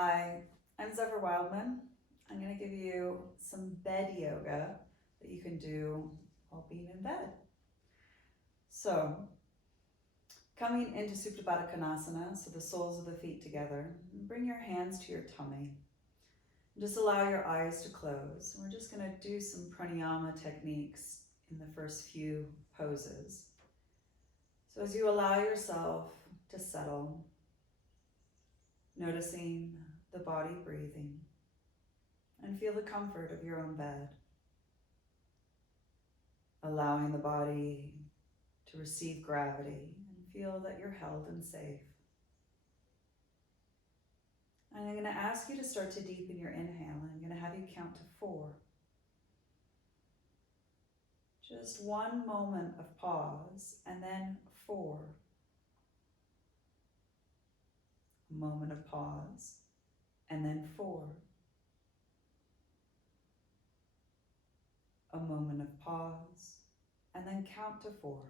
Hi, I'm Zephyr Wildman. I'm going to give you some bed yoga that you can do while being in bed. So, coming into Supta Baddha Konasana, so the soles of the feet together, bring your hands to your tummy. Just allow your eyes to close. We're just going to do some pranayama techniques in the first few poses. So as you allow yourself to settle, noticing the body breathing, and feel the comfort of your own bed. Allowing the body to receive gravity and feel that you're held and safe. And I'm going to ask you to start to deepen your inhale. I'm going to have you count to 4. Just one moment of pause and then 4. A moment of pause and then 4. A moment of pause and then count to 4.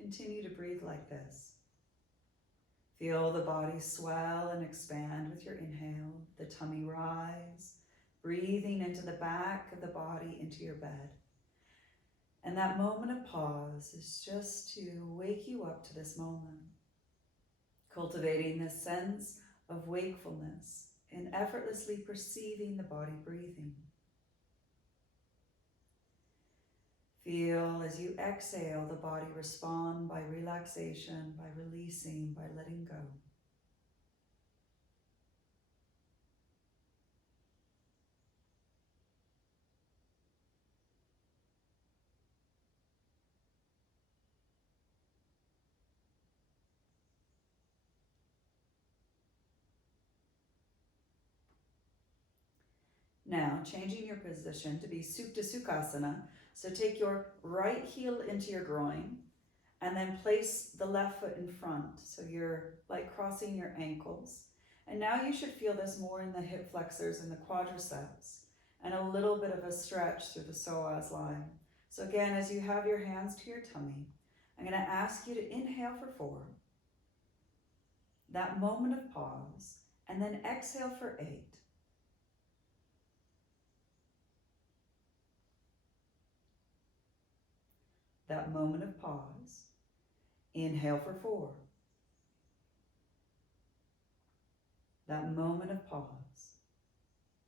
Continue to breathe like this. Feel the body swell and expand with your inhale, the tummy rise, breathing into the back of the body, into your bed. And that moment of pause is just to wake you up to this moment, cultivating this sense of wakefulness and effortlessly perceiving the body breathing. Feel as you exhale the body respond by relaxation, by releasing, by letting go. Now, changing your position to be Supta Sukhasana. So take your right heel into your groin and then place the left foot in front. So you're like crossing your ankles. And now you should feel this more in the hip flexors and the quadriceps and a little bit of a stretch through the psoas line. So again, as you have your hands to your tummy, I'm going to ask you to inhale for 4. That moment of pause, and then exhale for 8. That moment of pause. Inhale for 4. That moment of pause.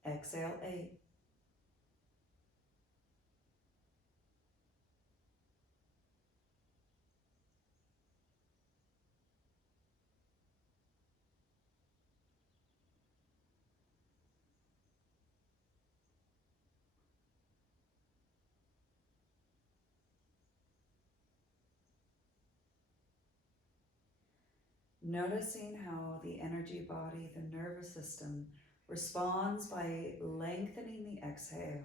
Exhale 8. Noticing how the energy body, the nervous system, responds by lengthening the exhale.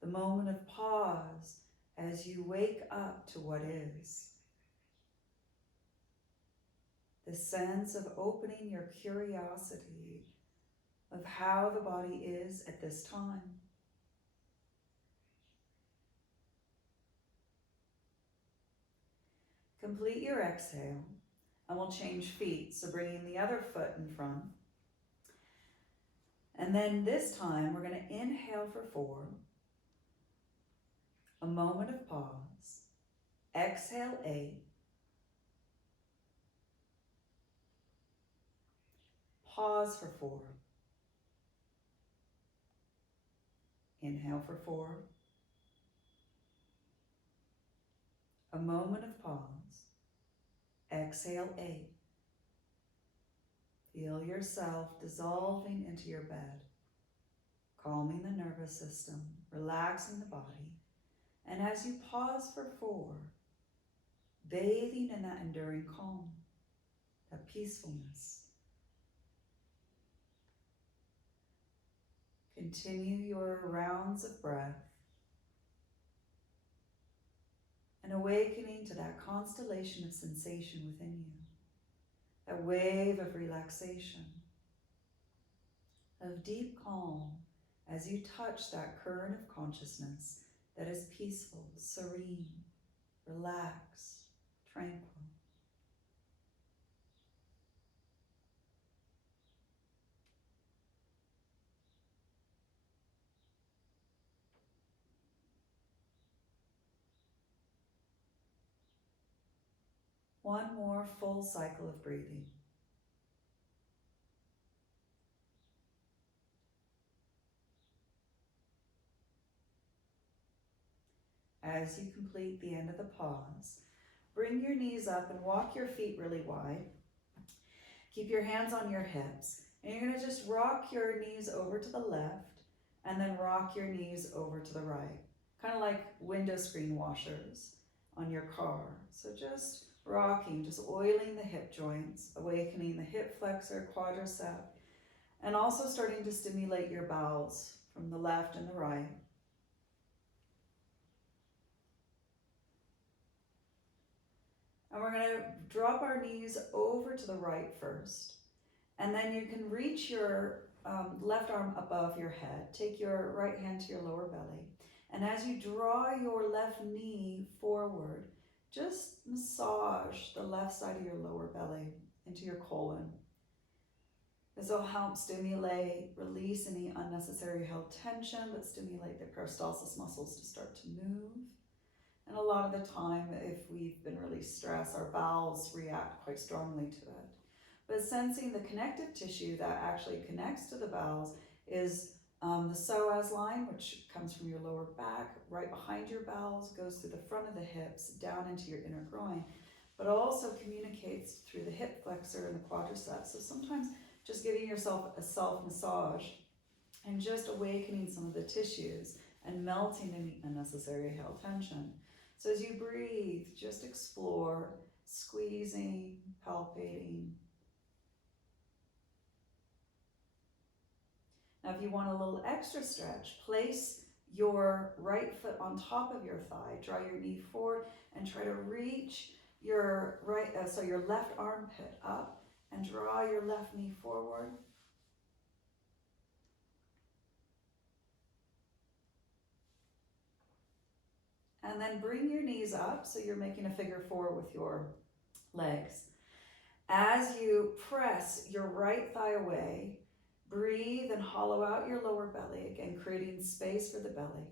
The moment of pause as you wake up to what is. The sense of opening your curiosity of how the body is at this time. Complete your exhale and we'll change feet. So bringing the other foot in front. And then this time we're going to inhale for 4. A moment of pause. Exhale 8. Pause for 4. Inhale for 4. A moment of pause. Exhale 8. Feel yourself dissolving into your bed, calming the nervous system, relaxing the body. And as you pause for 4, bathing in that enduring calm, that peacefulness. Continue your rounds of breath and awakening to that constellation of sensation within you, that wave of relaxation, of deep calm as you touch that current of consciousness that is peaceful, serene, relaxed, tranquil. One more full cycle of breathing. As you complete the end of the pause, bring your knees up and walk your feet really wide. Keep your hands on your hips. And you're going to just rock your knees over to the left and then rock your knees over to the right. Kind of like window screen washers on your car. So just rocking, just oiling the hip joints, awakening the hip flexor, quadricep, and also starting to stimulate your bowels from the left and the right. And we're going to drop our knees over to the right first. And then you can reach your left arm above your head. Take your right hand to your lower belly. And as you draw your left knee forward, just massage the left side of your lower belly into your colon. This will help stimulate, release any unnecessary held tension, but stimulate the peristalsis muscles to start to move. And a lot of the time, if we've been really stressed, our bowels react quite strongly to it. But sensing the connective tissue that actually connects to the bowels is the psoas line, which comes from your lower back, right behind your bowels, goes through the front of the hips, down into your inner groin, but also communicates through the hip flexor and the quadriceps. So sometimes just giving yourself a self-massage and just awakening some of the tissues and melting any unnecessary held tension. So as you breathe, just explore squeezing, palpating. Now, if you want a little extra stretch, place your right foot on top of your thigh, draw your knee forward, and try to reach your your left armpit up, and draw your left knee forward. And then bring your knees up, so you're making a figure four with your legs. As you press your right thigh away, breathe and hollow out your lower belly, again creating space for the belly.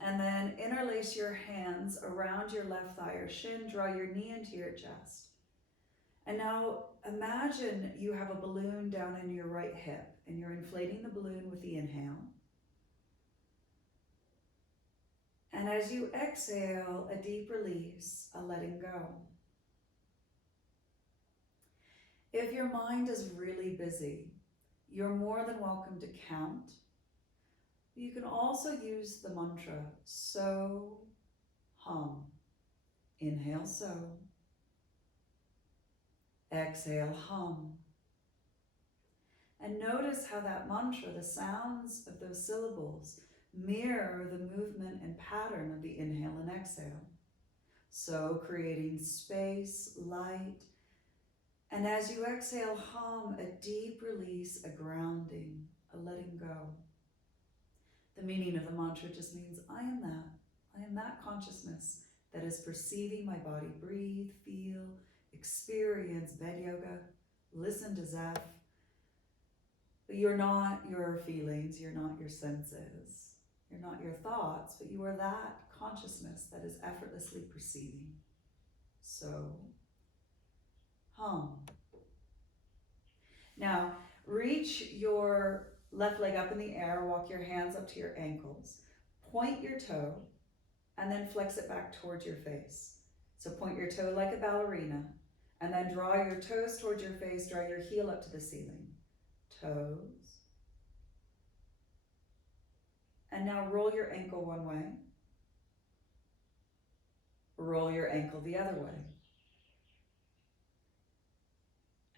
And then interlace your hands around your left thigh or shin, draw your knee into your chest. And now imagine you have a balloon down in your right hip, and you're inflating the balloon with the inhale. And as you exhale, a deep release, a letting go. If your mind is really busy, you're more than welcome to count. You can also use the mantra, so, hum. Inhale, so. Exhale, hum. And notice how that mantra, the sounds of those syllables, mirror the movement and pattern of the inhale and exhale. So creating space, light, and as you exhale, hum, a deep release, a grounding, a letting go. The meaning of the mantra just means, I am that consciousness that is perceiving my body. Breathe, feel, experience bed yoga, listen to Zephyr. But you're not your feelings, you're not your senses, you're not your thoughts, but you are that consciousness that is effortlessly perceiving. So, hum. Now, reach your left leg up in the air, walk your hands up to your ankles, point your toe, and then flex it back towards your face. So point your toe like a ballerina, and then draw your toes towards your face, draw your heel up to the ceiling. Toes. And now roll your ankle one way. Roll your ankle the other way.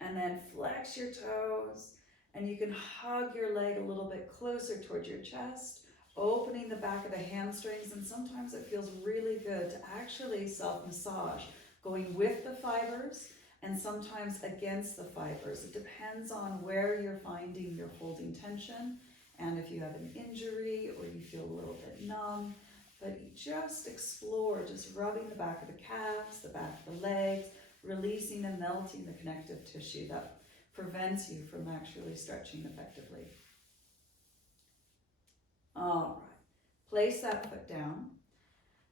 And then flex your toes, and you can hug your leg a little bit closer towards your chest, opening the back of the hamstrings, and sometimes it feels really good to actually self-massage, going with the fibers and sometimes against the fibers. It depends on where you're finding you're holding tension, and if you have an injury or you feel a little bit numb. But you just explore, just rubbing the back of the calves, the back of the legs, releasing and melting the connective tissue that prevents you from actually stretching effectively. All right, place that foot down.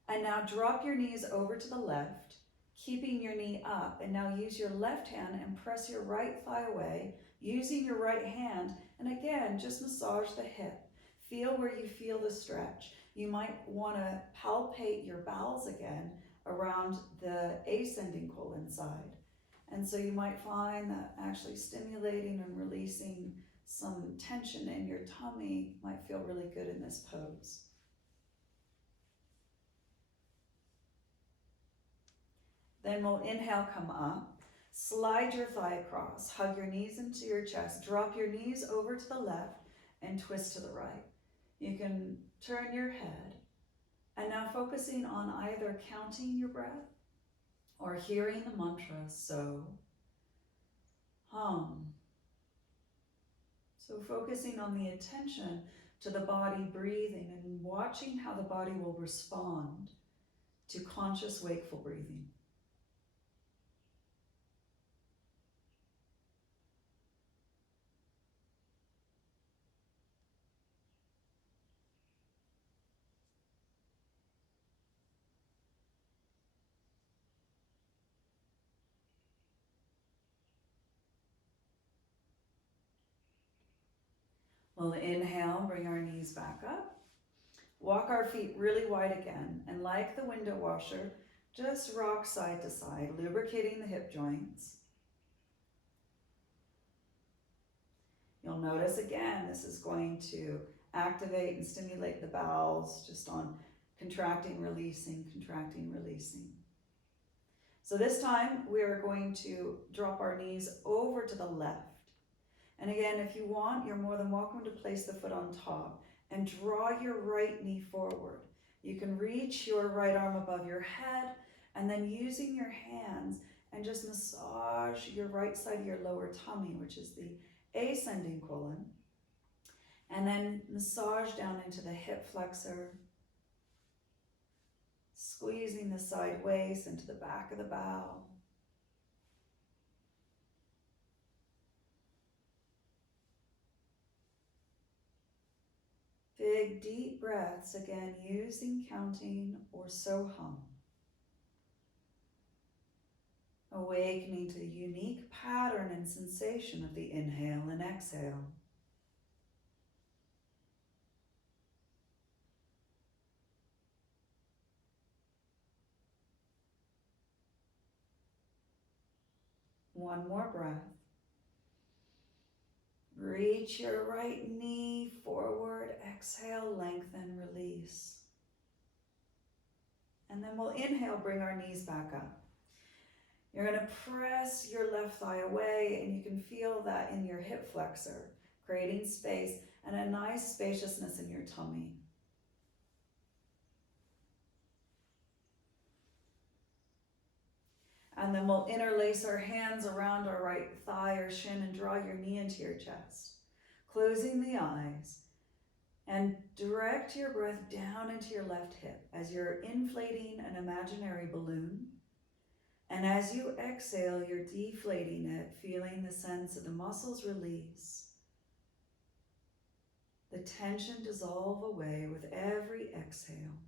And now drop your knees over to the left, keeping your knee up. And now use your left hand and press your right thigh away, using your right hand. And again, just massage the hip. Feel where you feel the stretch. You might want to palpate your bowels again around the ascending colon side. And so you might find that actually stimulating and releasing some tension in your tummy might feel really good in this pose. Then we'll inhale, come up, slide your thigh across, hug your knees into your chest, drop your knees over to the left and twist to the right. You can turn your head, and now focusing on either counting your breath or hearing the mantra, so, hum. So focusing on the attention to the body breathing and watching how the body will respond to conscious wakeful breathing. We'll inhale, bring our knees back up. Walk our feet really wide again, and like the window washer, just rock side to side, lubricating the hip joints. You'll notice again, this is going to activate and stimulate the bowels just on contracting, releasing, contracting, releasing. So this time we are going to drop our knees over to the left. And again, if you want, you're more than welcome to place the foot on top and draw your right knee forward. You can reach your right arm above your head, and then using your hands and just massage your right side of your lower tummy, which is the ascending colon, and then massage down into the hip flexor, squeezing the side waist into the back of the bow. Big deep breaths, again using counting or so hum. Awakening to the unique pattern and sensation of the inhale and exhale. One more breath. Reach your right knee forward, exhale, lengthen, release. And then we'll inhale, bring our knees back up. You're going to press your left thigh away, and you can feel that in your hip flexor, creating space and a nice spaciousness in your tummy. And then we'll interlace our hands around our right thigh or shin and draw your knee into your chest. Closing the eyes and direct your breath down into your left hip as you're inflating an imaginary balloon. And as you exhale, you're deflating it, feeling the sense of the muscles release. The tension dissolve away with every exhale.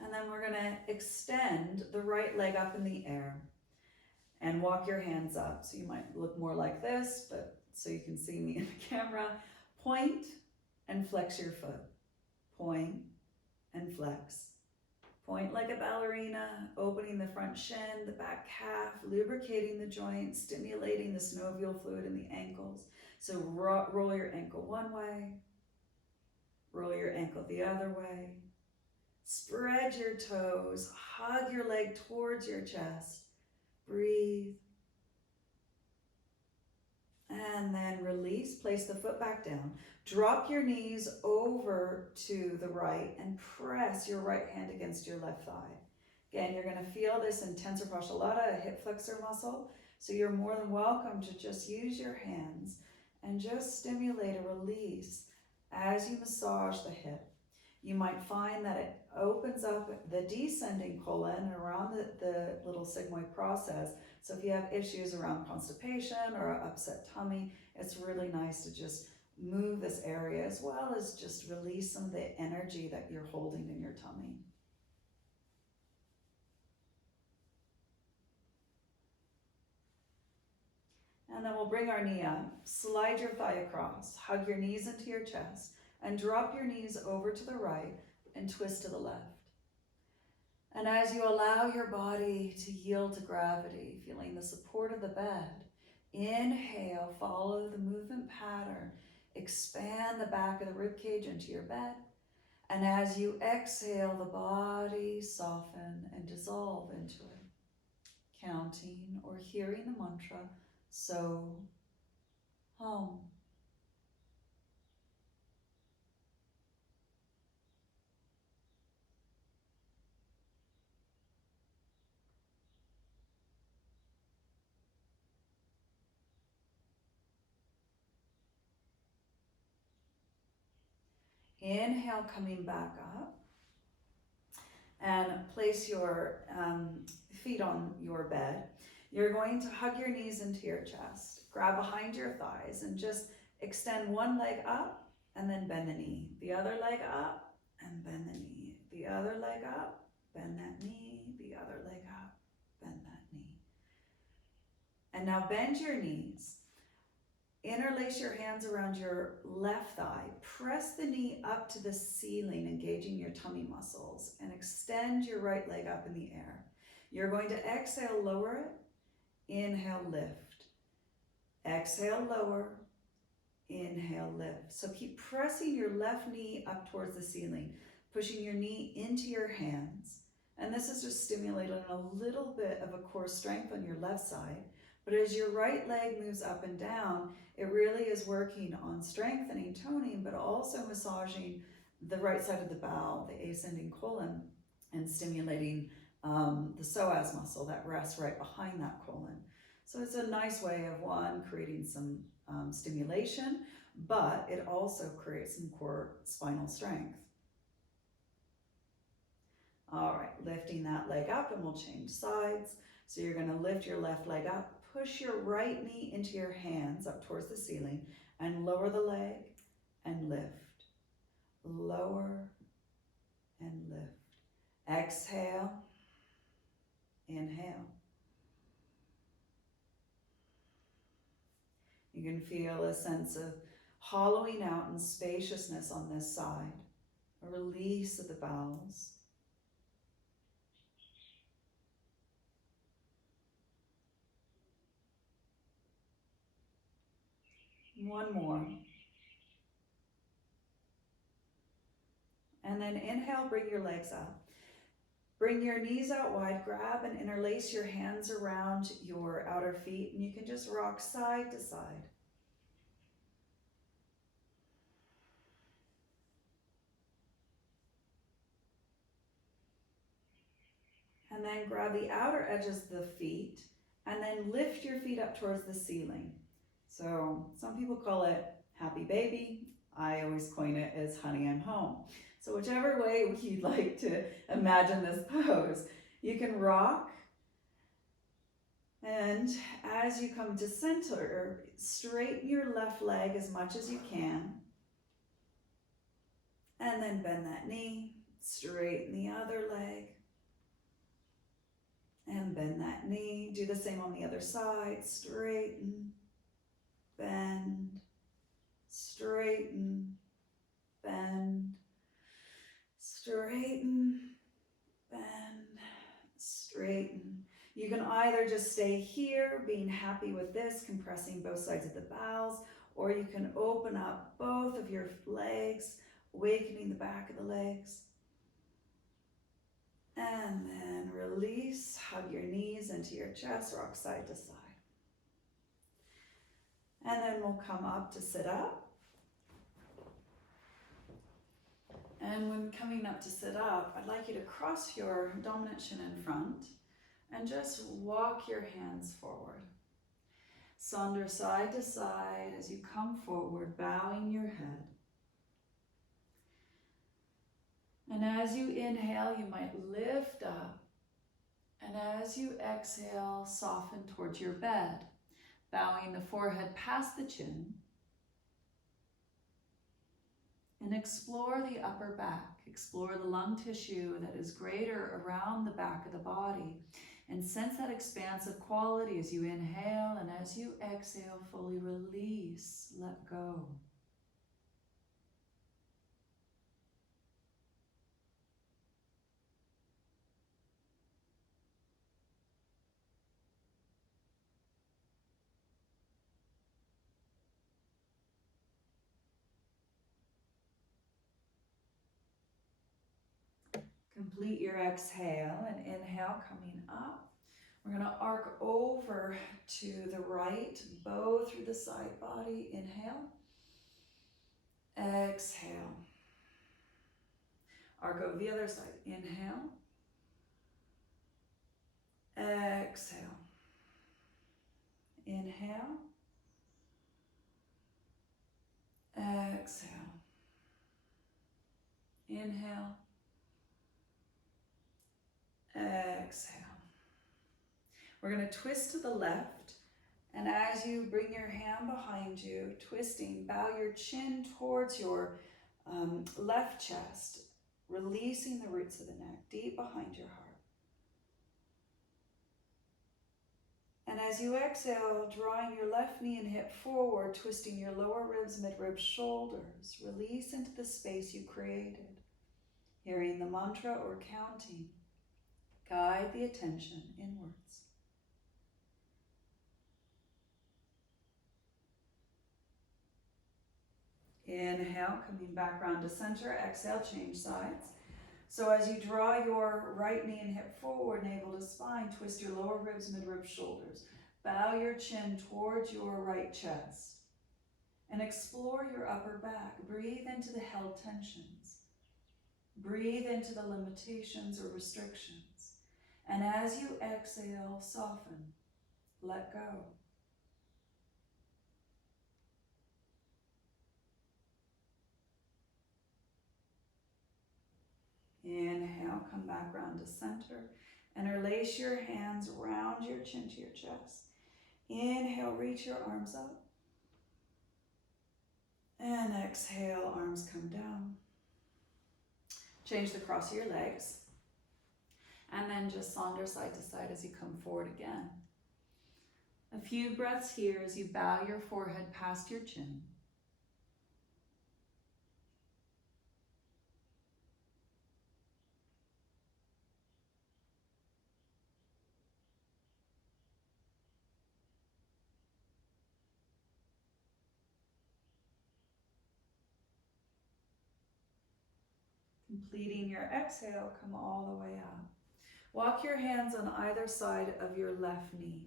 And then we're going to extend the right leg up in the air and walk your hands up. So you might look more like this, but so you can see me in the camera. Point and flex your foot. Point and flex. Point like a ballerina, opening the front shin, the back calf, lubricating the joints, stimulating the synovial fluid in the ankles. So roll your ankle one way, roll your ankle the other way. Spread your toes, hug your leg towards your chest. Breathe. And then release, place the foot back down. Drop your knees over to the right and press your right hand against your left thigh. Again, you're going to feel this in tensor fascia lata, a hip flexor muscle. So you're more than welcome to just use your hands and just stimulate a release as you massage the hip. You might find that it opens up the descending colon around the little sigmoid process. So if you have issues around constipation or an upset tummy, it's really nice to just move this area as well as just release some of the energy that you're holding in your tummy. And then we'll bring our knee up, slide your thigh across, hug your knees into your chest, and drop your knees over to the right and twist to the left. And as you allow your body to yield to gravity, feeling the support of the bed, inhale, follow the movement pattern, expand the back of the rib cage into your bed. And as you exhale, the body soften and dissolve into it, counting or hearing the mantra, so, hum. Inhale, coming back up. And place your feet on your bed. You're going to hug your knees into your chest, grab behind your thighs, and just extend one leg up and then bend the knee. The other leg up and bend the knee. The other leg up, bend that knee. The other leg up, bend that knee. And now bend your knees. Interlace your hands around your left thigh. Press the knee up to the ceiling, engaging your tummy muscles, and extend your right leg up in the air. You're going to exhale, lower it. Inhale, lift. Exhale, lower. Inhale, lift. So keep pressing your left knee up towards the ceiling, pushing your knee into your hands. And this is just stimulating a little bit of a core strength on your left side. But as your right leg moves up and down, it really is working on strengthening, toning, but also massaging the right side of the bowel, the ascending colon, and stimulating the psoas muscle that rests right behind that colon. So it's a nice way of, one, creating some stimulation, but it also creates some core spinal strength. All right, lifting that leg up, and we'll change sides. So you're going to lift your left leg up, push your right knee into your hands up towards the ceiling, and lower the leg and lift. Lower and lift. Exhale, inhale. You can feel a sense of hollowing out and spaciousness on this side, a release of the bowels. One more. And then inhale, bring your legs up. Bring your knees out wide, grab and interlace your hands around your outer feet, and you can just rock side to side. And then grab the outer edges of the feet, and then lift your feet up towards the ceiling. So some people call it happy baby. I always coin it as honey, I'm home. So whichever way you'd like to imagine this pose, you can rock. And as you come to center, straighten your left leg as much as you can. And then bend that knee, straighten the other leg. And bend that knee. Do the same on the other side. Straighten, bend, straighten, bend, straighten, bend, straighten. You can either just stay here, being happy with this, compressing both sides of the bowels, or you can open up both of your legs, awakening the back of the legs. And then release, hug your knees into your chest, rock side to side. And then we'll come up to sit up. And when coming up to sit up, I'd like you to cross your dominant shin in front and just walk your hands forward. Sonder side to side as you come forward, bowing your head. And as you inhale, you might lift up. And as you exhale, soften towards your bed, bowing the forehead past the chin. And explore the upper back. Explore the lung tissue that is greater around the back of the body. And sense that expansive quality as you inhale, and as you exhale, fully release, let go. Complete your exhale and inhale, coming up. We're going to arc over to the right, bow through the side body. Inhale. Exhale. Arc over the other side. Inhale. Exhale. Inhale. Exhale. Inhale. Exhale. We're going to twist to the left. And as you bring your hand behind you, twisting, bow your chin towards your left chest, releasing the roots of the neck deep behind your heart. And as you exhale, drawing your left knee and hip forward, twisting your lower ribs, mid-ribs, shoulders, release into the space you created. Hearing the mantra or counting, guide the attention inwards. Inhale, coming back round to center. Exhale, change sides. So as you draw your right knee and hip forward, navel to spine, twist your lower ribs, mid-ribs, shoulders. Bow your chin towards your right chest. And explore your upper back. Breathe into the held tensions. Breathe into the limitations or restrictions. And as you exhale, soften. Let go. Inhale, come back round to center. Interlace your hands around your chin to your chest. Inhale, reach your arms up. And exhale, arms come down. Change the cross of your legs. And then just saunter side to side as you come forward again. A few breaths here as you bow your forehead past your chin. Completing your exhale, come all the way out. Walk your hands on either side of your left knee.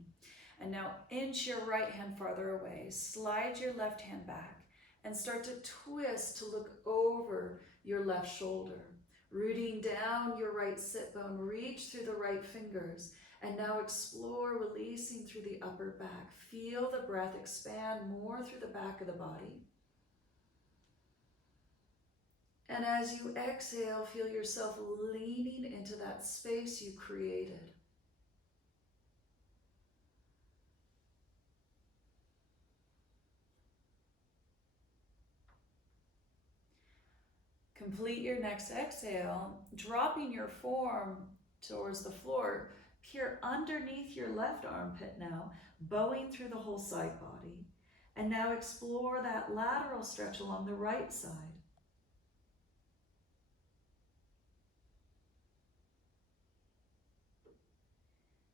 And now inch your right hand farther away. Slide your left hand back and start to twist to look over your left shoulder. Rooting down your right sit bone, reach through the right fingers. And now explore releasing through the upper back. Feel the breath expand more through the back of the body. And as you exhale, feel yourself leaning into that space you created. Complete your next exhale, dropping your form towards the floor. Peer underneath your left armpit now, bowing through the whole side body. And now explore that lateral stretch along the right side.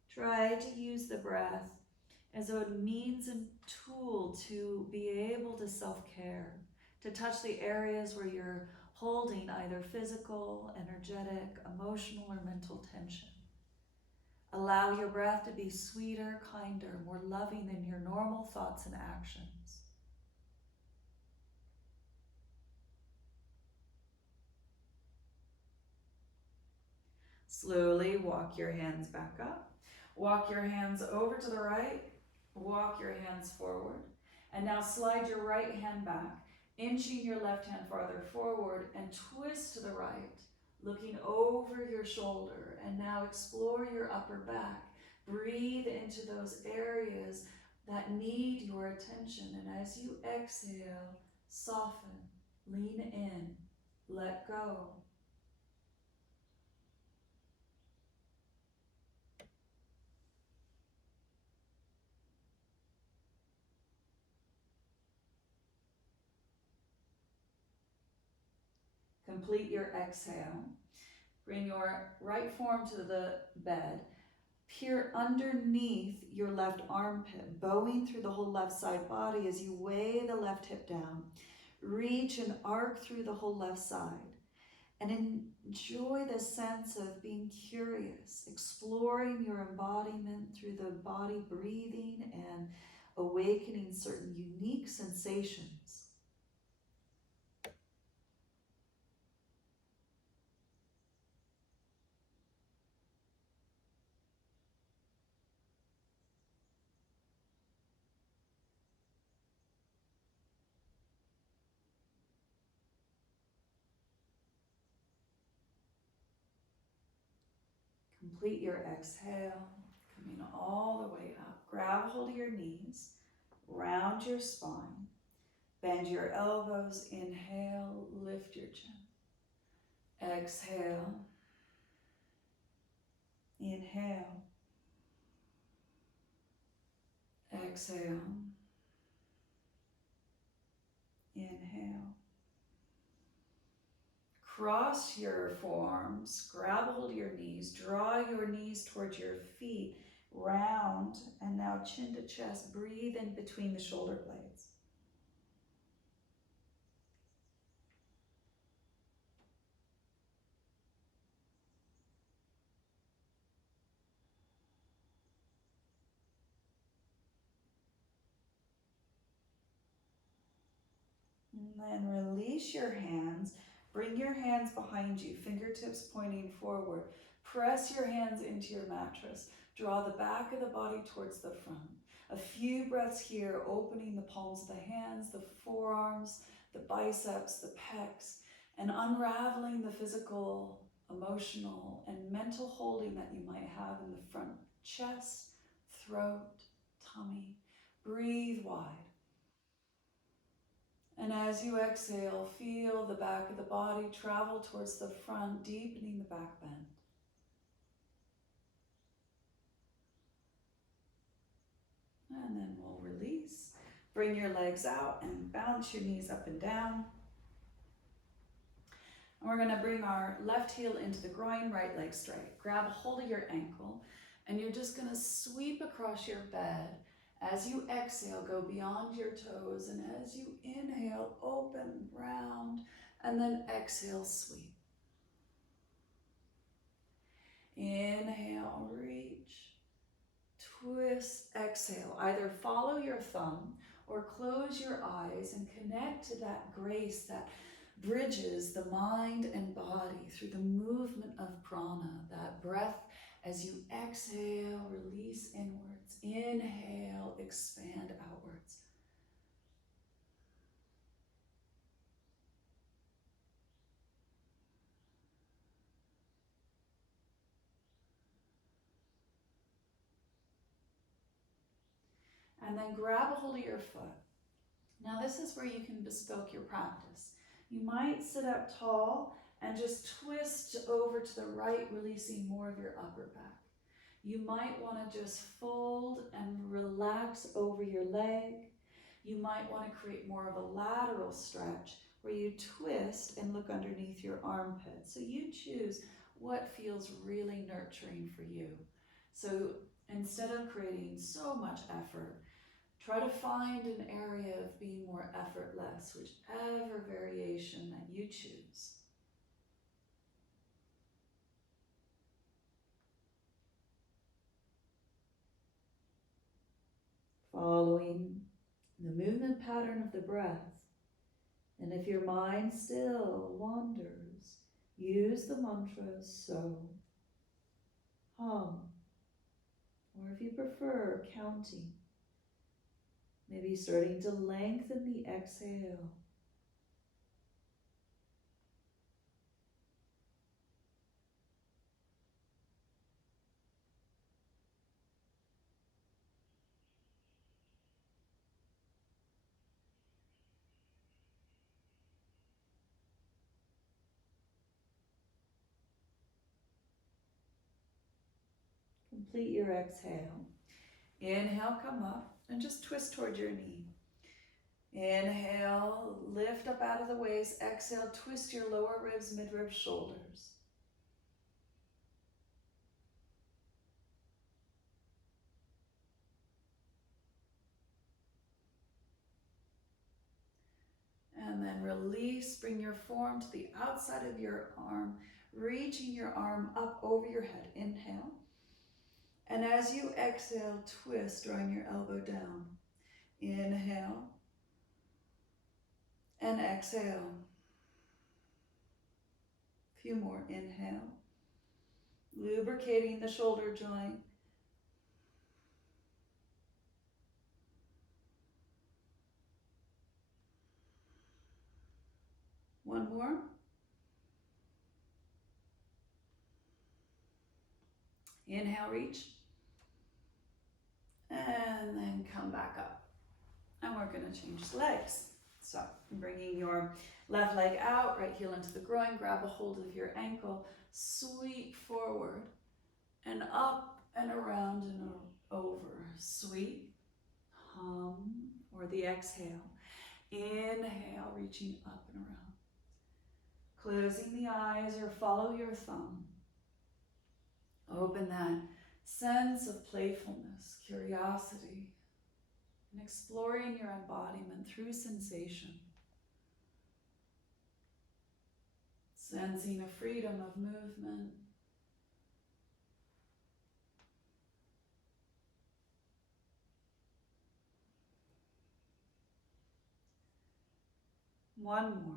Try to use the breath as a means and tool to be able to self-care, to touch the areas where you're holding either physical, energetic, emotional, or mental tension. Allow your breath to be sweeter, kinder, more loving than your normal thoughts and actions. Slowly walk your hands back up. Walk your hands over to the right. Walk your hands forward. And now slide your right hand back, inching your left hand farther forward and twist to the right, looking over your shoulder, and now explore your upper back. Breathe into those areas that need your attention, and as you exhale, soften, lean in, let go. Complete your exhale. Bring your right form to the bed. Peer underneath your left armpit, bowing through the whole left side body as you weigh the left hip down. Reach and arc through the whole left side. And enjoy the sense of being curious, exploring your embodiment through the body, breathing and awakening certain unique sensations. Complete your exhale, coming all the way up. Grab a hold of your knees, round your spine, bend your elbows, inhale, lift your chin. Exhale, inhale, exhale, inhale. Cross your forearms, grab a hold of your knees, draw your knees towards your feet, round, and now chin to chest, breathe in between the shoulder blades. And then release your hands. Bring your hands behind you, fingertips pointing forward. Press your hands into your mattress. Draw the back of the body towards the front. A few breaths here, opening the palms of the hands, the forearms, the biceps, the pecs, and unraveling the physical, emotional, and mental holding that you might have in the front chest, throat, tummy. Breathe wide. And as you exhale, feel the back of the body travel towards the front, deepening the back bend. And then we'll release. Bring your legs out and bounce your knees up and down. And we're going to bring our left heel into the groin, right leg straight. Grab a hold of your ankle, and you're just going to sweep across your bed. As you exhale, go beyond your toes, and as you inhale, open, round, and then exhale, sweep. Inhale, reach, twist, exhale. Either follow your thumb or close your eyes and connect to that grace that bridges the mind and body through the movement of prana, that breath as you exhale, release inwards. Inhale, expand outwards. And then grab a hold of your foot. Now this is where you can bespoke your practice. You might sit up tall and just twist over to the right, releasing more of your upper back. You might want to just fold and relax over your leg. You might want to create more of a lateral stretch where you twist and look underneath your armpit. So you choose what feels really nurturing for you. So instead of creating so much effort, try to find an area of being more effortless, whichever variation that you choose. Following the movement pattern of the breath. And if your mind still wanders, use the mantras so, hum, or if you prefer, counting. Maybe starting to lengthen the exhale. complete your exhale. Inhale, come up and just twist toward your knee. Inhale, lift up out of the waist. Exhale, twist your lower ribs, midribs, shoulders. And then release, bring your form to the outside of your arm, reaching your arm up over your head. Inhale. And as you exhale, twist, drawing your elbow down. Inhale. And exhale. A few more. Inhale. Lubricating the shoulder joint. One more. Inhale, reach. And then come back up. And we're going to change legs. So bringing your left leg out, right heel into the groin, grab a hold of your ankle, sweep forward and up and around and over. Sweep, hum, or the exhale. Inhale, reaching up and around. Closing the eyes or follow your thumb. Open that sense of playfulness, curiosity, and exploring your embodiment through sensation. Sensing a freedom of movement. One more.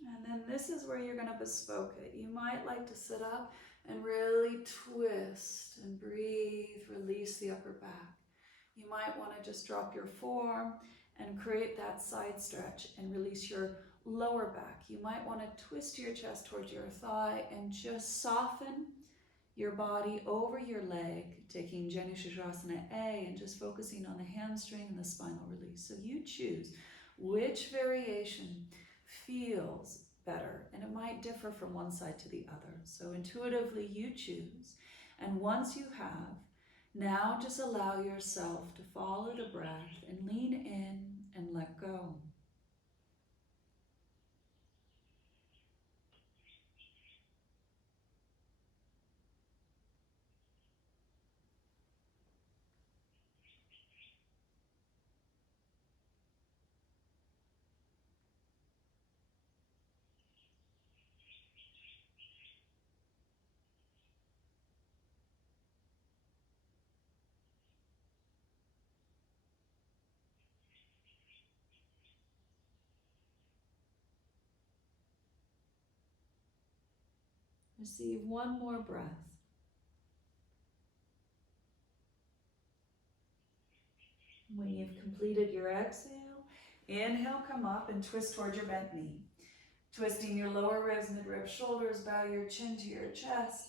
And then this is where you're going to bespoke it. You might like to sit up and really twist and breathe, release the upper back. You might want to just drop your form and create that side stretch and release your lower back. You might want to twist your chest towards your thigh and just soften your body over your leg, taking Janu Sirsasana A and just focusing on the hamstring and the spinal release. So you choose which variation feels better, and it might differ from one side to the other. So intuitively you choose, and once you have, now just allow yourself to follow the breath and lean in and let go. Receive one more breath. When you've completed your exhale, inhale, come up and twist towards your bent knee. Twisting your lower ribs, midribs, shoulders, bow your chin to your chest.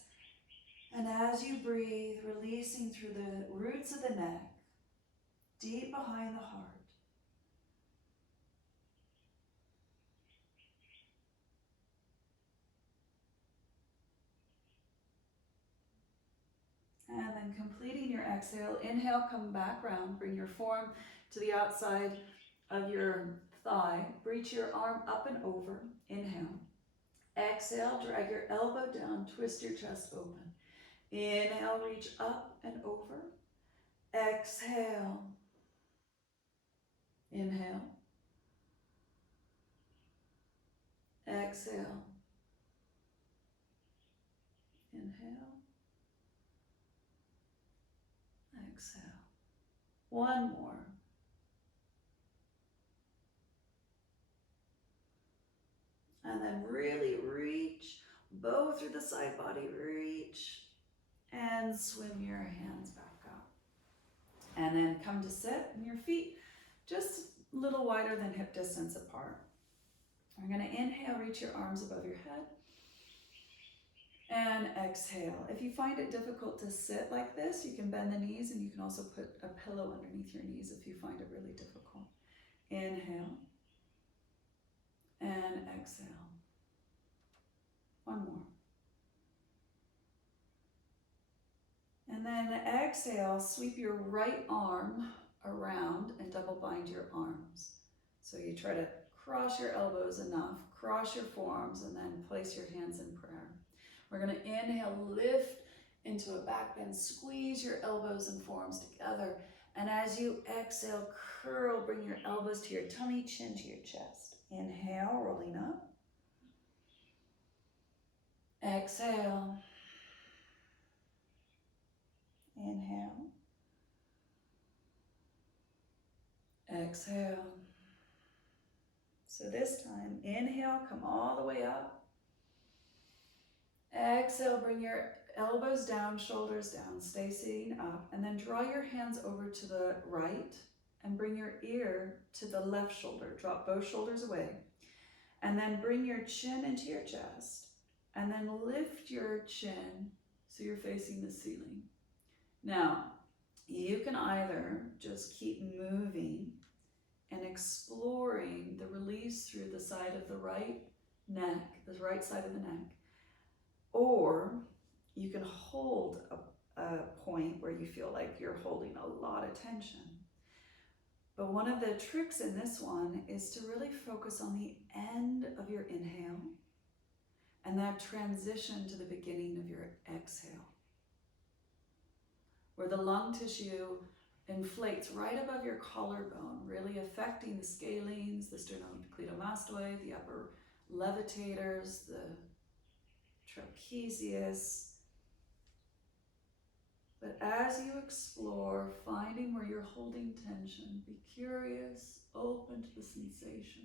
And as you breathe, releasing through the roots of the neck, deep behind the heart. And then completing your exhale, inhale, come back round, bring your form to the outside of your thigh, reach your arm up and over, inhale. Exhale, drag your elbow down, twist your chest open. Inhale, reach up and over. Exhale. Inhale. Exhale. Inhale. Exhale. One more. And then really reach, bow through the side body, reach, and swim your hands back up. And then come to sit, and your feet just a little wider than hip distance apart. We're going to inhale, reach your arms above your head. And exhale. If you find it difficult to sit like this, you can bend the knees, and you can also put a pillow underneath your knees if you find it really difficult. Inhale. And exhale. One more. exhale, sweep your right arm around and double bind your arms. So you try to cross your elbows enough, cross your forearms, and then place your hands in prayer. We're going to inhale, lift into a back bend, squeeze your elbows and forearms together. And as you exhale, curl, bring your elbows to your tummy, chin to your chest. Inhale, rolling up. Exhale. Inhale. Exhale. So this time, inhale, come all the way up. Exhale, bring your elbows down, shoulders down, stay sitting up, and then draw your hands over to the right and bring your ear to the left shoulder. Drop both shoulders away. And then bring your chin into your chest, and then lift your chin so you're facing the ceiling. Now, you can either just keep moving and exploring the release through the side of the right neck, the right side of the neck, or you can hold a point where you feel like you're holding a lot of tension. But one of the tricks in this one is to really focus on the end of your inhale and that transition to the beginning of your exhale, where the lung tissue inflates right above your collarbone, really affecting the scalenes, the sternocleidomastoid, the upper levitators, the trapezius. But as you explore, finding where you're holding tension, be curious, open to the sensation.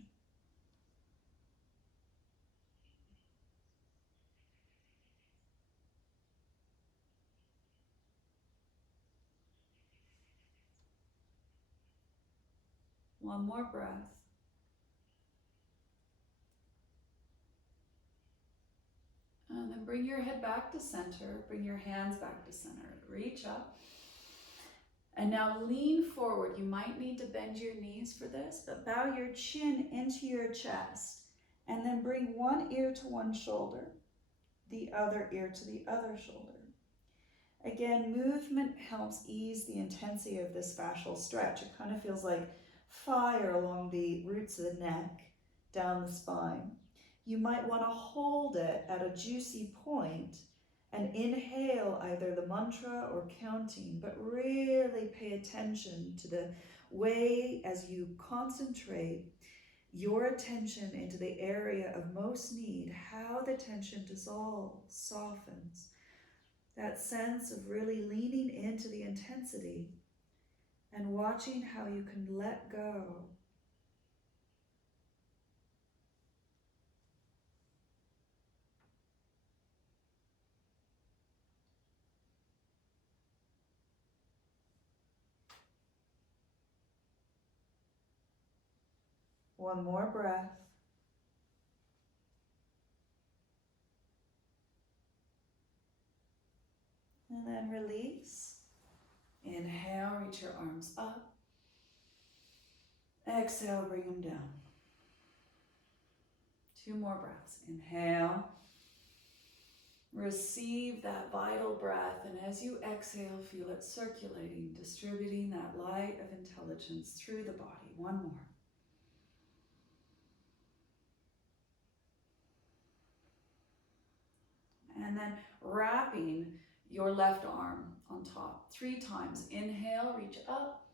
One more breath. And then bring your head back to center, bring your hands back to center, reach up. And now lean forward. You might need to bend your knees for this, but bow your chin into your chest and then bring one ear to one shoulder, the other ear to the other shoulder. Again, movement helps ease the intensity of this fascial stretch. It kind of feels like fire along the roots of the neck, down the spine. You might want to hold it at a juicy point and inhale either the mantra or counting, but really pay attention to the way as you concentrate your attention into the area of most need, how the tension dissolves, softens. That sense of really leaning into the intensity and watching how you can let go. One more breath. And then release. Inhale, reach your arms up. Exhale, bring them down. 2 more breaths. Inhale. Receive that vital breath, and as you exhale, feel it circulating, distributing that light of intelligence through the body. 1 more. And then wrapping your left arm on top 3 times. Inhale, reach up.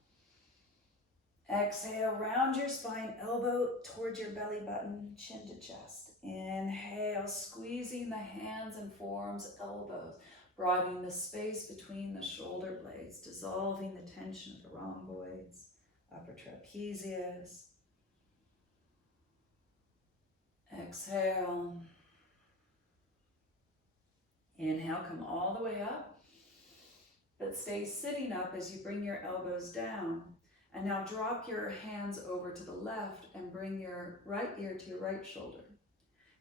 Exhale, round your spine, elbow towards your belly button, chin to chest. Inhale, squeezing the hands and forearms, elbows, broadening the space between the shoulder blades, dissolving the tension of the rhomboids, upper trapezius. Exhale. Inhale, come all the way up, but stay sitting up as you bring your elbows down. And now drop your hands over to the left and bring your right ear to your right shoulder.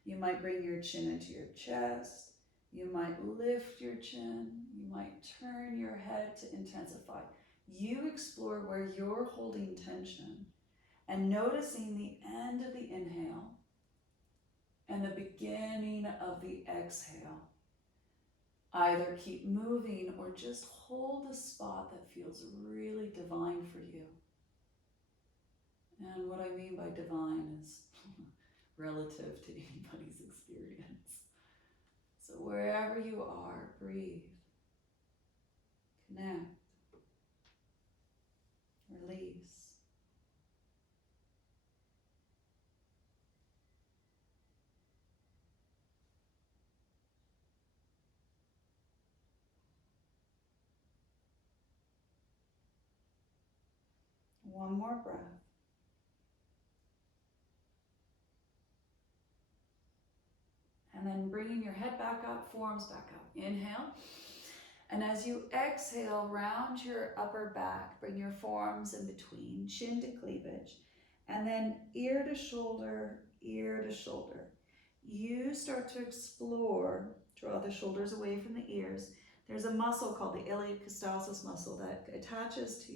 You might bring your chin into your chest. You might lift your chin. You might turn your head to intensify. You explore where you're holding tension and noticing the end of the inhale and the beginning of the exhale. Either keep moving or just hold a spot that feels really divine for you. And what I mean by divine is relative to anybody's experience. So wherever you are, breathe, connect, release. One more breath. And then bringing your head back up, forearms back up. Inhale. And as you exhale, round your upper back, bring your forearms in between, chin to cleavage, and then ear to shoulder, ear to shoulder. You start to explore, draw the shoulders away from the ears. There's a muscle called the iliacostosis muscle that attaches to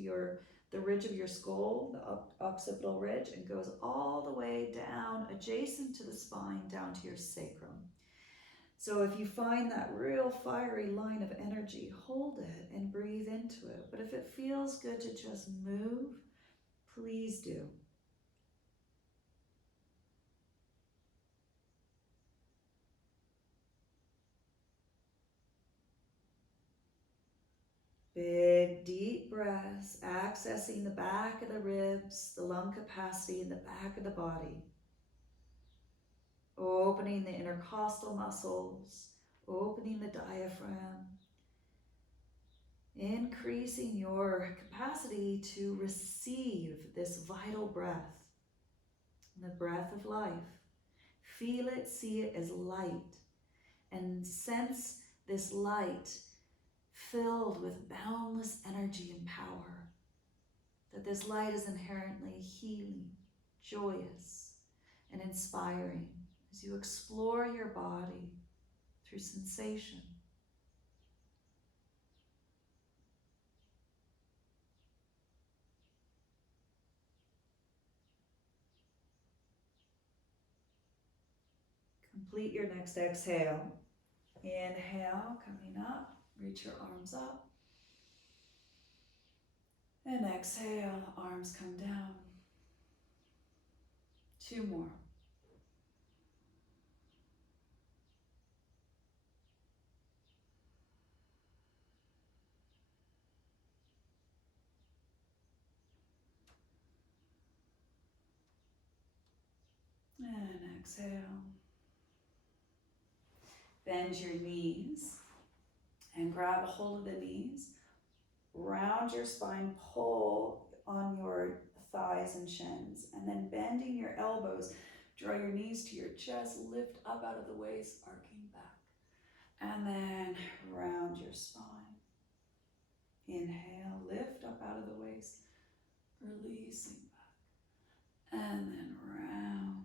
the ridge of your skull, the occipital ridge, and goes all the way down, adjacent to the spine, down to your sacrum. So if you find that real fiery line of energy, hold it and breathe into it. But if it feels good to just move, please do. Big, deep breaths, accessing the back of the ribs, the lung capacity in the back of the body. Opening the intercostal muscles, opening the diaphragm. Increasing your capacity to receive this vital breath, the breath of life. Feel it, see it as light, and sense this light filled with boundless energy and power. That this light is inherently healing, joyous, and inspiring as you explore your body through sensation. Complete your next exhale. Inhale, coming up, reach your arms up. And exhale, arms come down. 2 more. And exhale. Bend your knees and grab a hold of the knees. Round your spine, pull on your thighs and shins, and then bending your elbows, draw your knees to your chest, lift up out of the waist, arcing back. And then round your spine. Inhale, lift up out of the waist, releasing back. And then round.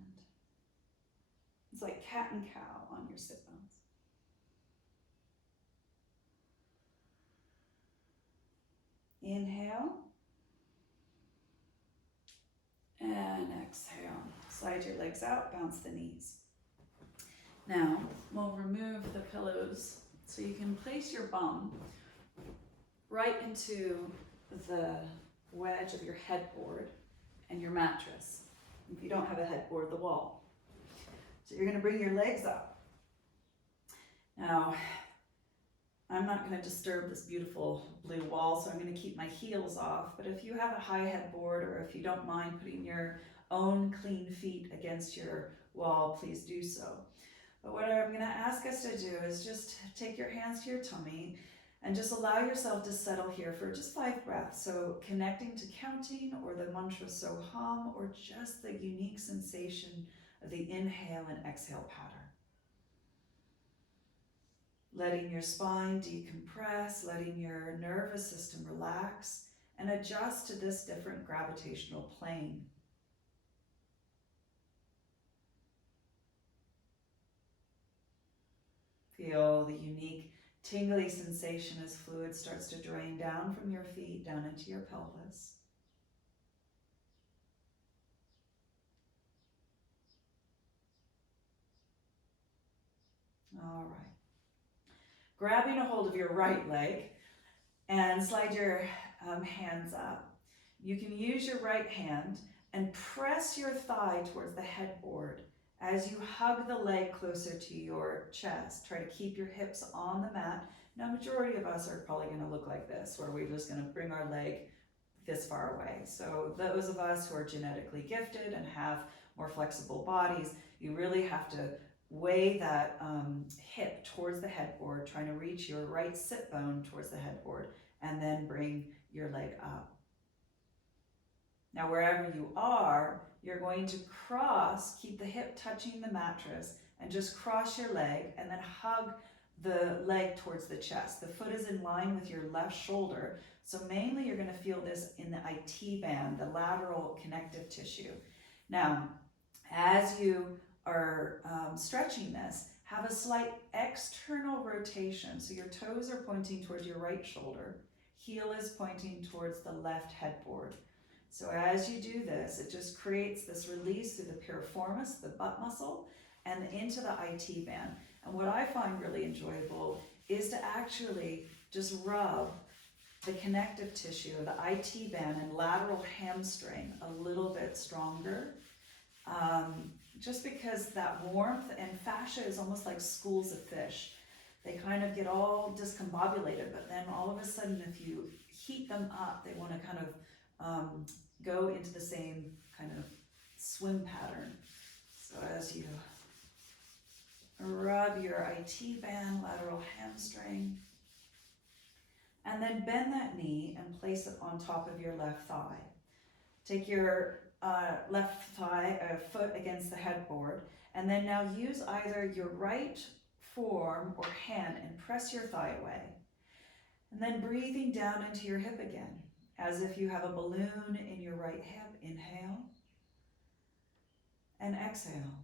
It's like cat and cow on your sit bones. Inhale. And exhale. Slide your legs out, bounce the knees. Now, we'll remove the pillows so you can place your bum right into the wedge of your headboard and your mattress. If you don't have a headboard, the wall. So you're gonna bring your legs up. Now, I'm not gonna disturb this beautiful blue wall, so I'm gonna keep my heels off, but if you have a high headboard or if you don't mind putting your own clean feet against your wall, please do so. But what I'm gonna ask us to do is just take your hands to your tummy and just allow yourself to settle here for just 5 breaths. So connecting to counting or the mantra so hum or just the unique sensation of the inhale and exhale pattern. Letting your spine decompress, letting your nervous system relax and adjust to this different gravitational plane. Feel the unique tingly sensation as fluid starts to drain down from your feet, down into your pelvis. All right. grabbing a hold of your right leg and slide your hands up. You can use your right hand and press your thigh towards the headboard as you hug the leg closer to your chest. Try to keep your hips on the mat. Now, majority of us are probably going to look like this, where we're just going to bring our leg this far away. So those of us who are genetically gifted and have more flexible bodies, you really have to weigh that hip towards the headboard, trying to reach your right sit bone towards the headboard, and then bring your leg up. Now, wherever you are, you're going to cross, keep the hip touching the mattress, and just cross your leg and then hug the leg towards the chest. The foot is in line with your left shoulder. So mainly you're going to feel this in the IT band, the lateral connective tissue. Now, as you are stretching this, have a slight external rotation. So your toes are pointing towards your right shoulder. Heel is pointing towards the left headboard. So as you do this, it just creates this release through the piriformis, the butt muscle, and into the IT band. And what I find really enjoyable is to actually just rub the connective tissue of the IT band and lateral hamstring a little bit stronger. Just because that warmth, and fascia is almost like schools of fish. They kind of get all discombobulated, but then all of a sudden if you heat them up, they want to kind of go into the same kind of swim pattern. So as you rub your IT band, lateral hamstring, and then bend that knee and place it on top of your left thigh. Take your left thigh, foot against the headboard, and then now use either your right forearm or hand and press your thigh away. And then breathing down into your hip again, as if you have a balloon in your right hip. Inhale and exhale.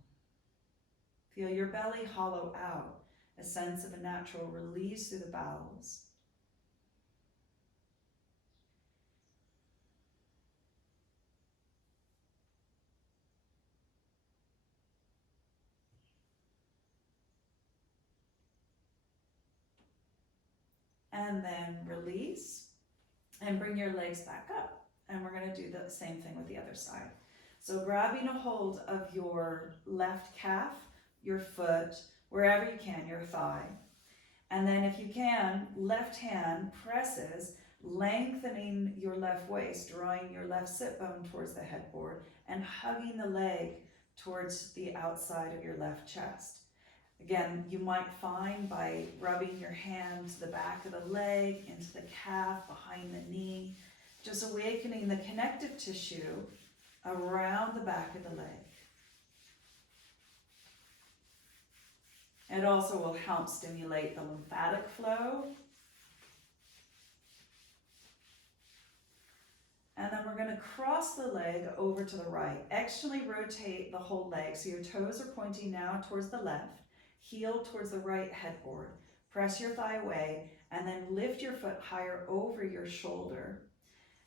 Feel your belly hollow out, a sense of a natural release through the bowels. And then release and bring your legs back up. And we're going to do the same thing with the other side. So grabbing a hold of your left calf, your foot, wherever you can, your thigh. And then if you can, left hand presses, lengthening your left waist, drawing your left sit bone towards the headboard, and hugging the leg towards the outside of your left chest. Again, you might find by rubbing your hand to the back of the leg, into the calf, behind the knee, just awakening the connective tissue around the back of the leg. It also will help stimulate the lymphatic flow. And then we're going to cross the leg over to the right. Externally rotate the whole leg so your toes are pointing now towards the left. Heel towards the right headboard. Press your thigh away and then lift your foot higher over your shoulder.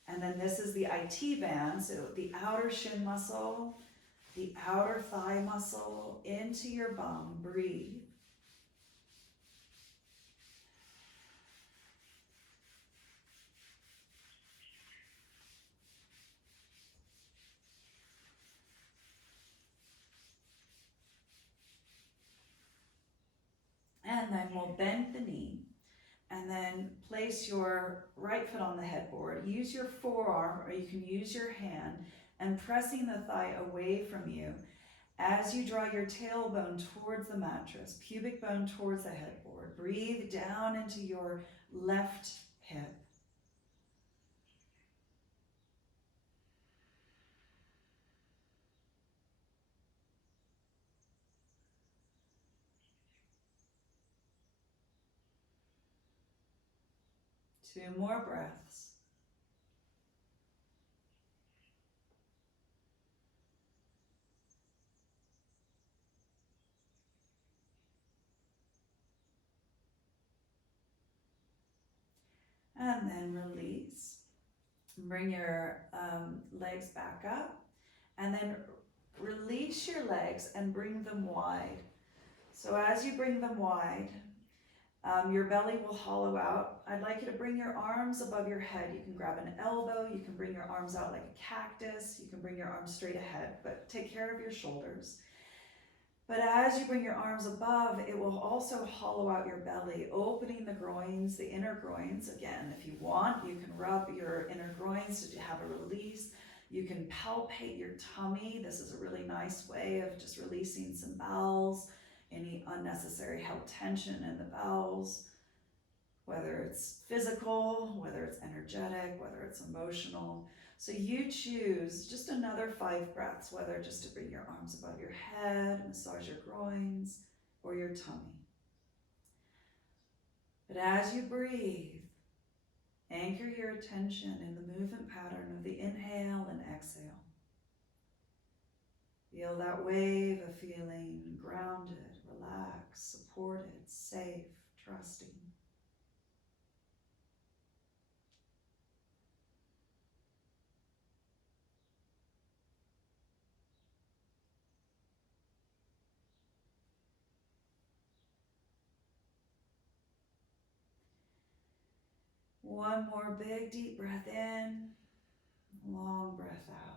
And then this is the IT band, so the outer shin muscle, the outer thigh muscle into your bum. Breathe. And then we'll bend the knee and then place your right foot on the headboard. Use your forearm or you can use your hand and pressing the thigh away from you as you draw your tailbone towards the mattress, pubic bone towards the headboard. Breathe down into your left hip. Two more breaths. And then release. Bring your legs back up. And then release your legs and bring them wide. So as you bring them wide, Your belly will hollow out. I'd like you to bring your arms above your head. You can grab an elbow. You can bring your arms out like a cactus. You can bring your arms straight ahead, but take care of your shoulders. But as you bring your arms above, it will also hollow out your belly, opening the groins, the inner groins. Again, if you want, you can rub your inner groins to have a release. You can palpate your tummy. This is a really nice way of just releasing some bowels, any unnecessary held tension in the bowels, whether it's physical, whether it's energetic, whether it's emotional. So you choose just another 5 breaths, whether just to bring your arms above your head, massage your groins, or your tummy. But as you breathe, anchor your attention in the movement pattern of the inhale and exhale. Feel that wave of feeling grounded, relaxed, supported, safe, trusting. One more big deep breath in, long breath out.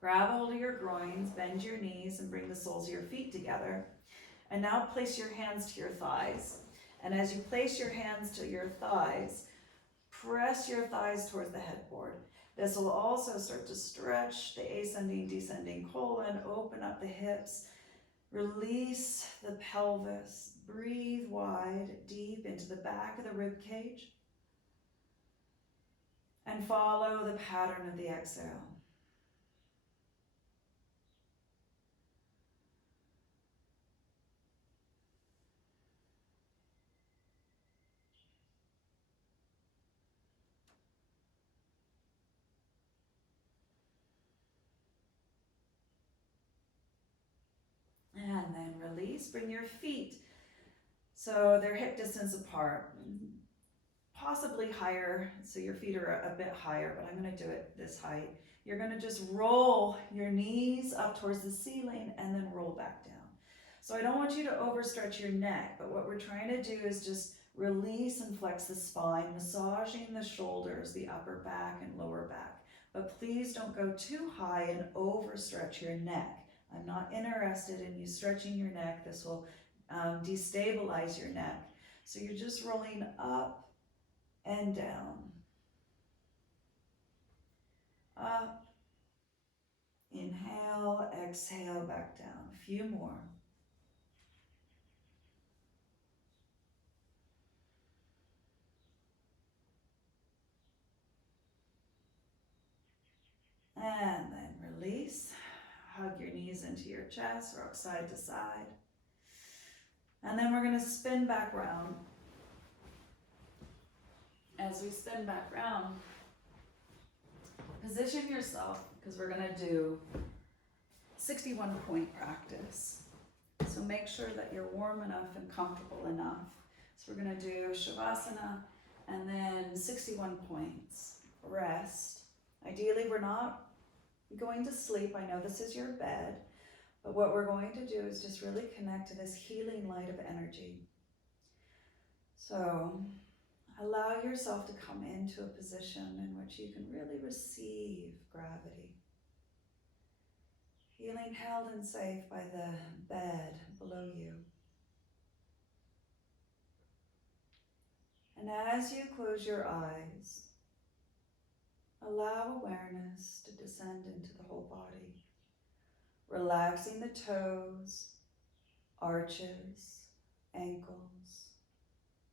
Grab a hold of your groins, bend your knees, and bring the soles of your feet together. And now place your hands to your thighs. And as you place your hands to your thighs, press your thighs towards the headboard. This will also start to stretch the ascending, descending colon, open up the hips, release the pelvis, breathe wide, deep into the back of the rib cage, and follow the pattern of the exhale. And then release, bring your feet so they're hip distance apart, possibly higher, so your feet are a bit higher, but I'm going to do it this height. You're going to just roll your knees up towards the ceiling and then roll back down. So I don't want you to overstretch your neck, but what we're trying to do is just release and flex the spine, massaging the shoulders, the upper back and lower back. But please don't go too high and overstretch your neck. I'm not interested in you stretching your neck. This will destabilize your neck. So you're just rolling up and down. Up, inhale, exhale, back down. A few more. And then release. Hug your knees into your chest, rock side to side. And then we're going to spin back round. As we spin back round, position yourself, because we're going to do 61 point practice. So make sure that you're warm enough and comfortable enough. So we're going to do Shavasana and then 61 points. Rest. Ideally, we're not going to sleep. I know this is your bed, but what we're going to do is just really connect to this healing light of energy. So allow yourself to come into a position in which you can really receive gravity. Feeling held and safe by the bed below you. And as you close your eyes, allow awareness to descend into the whole body, relaxing the toes, arches, ankles.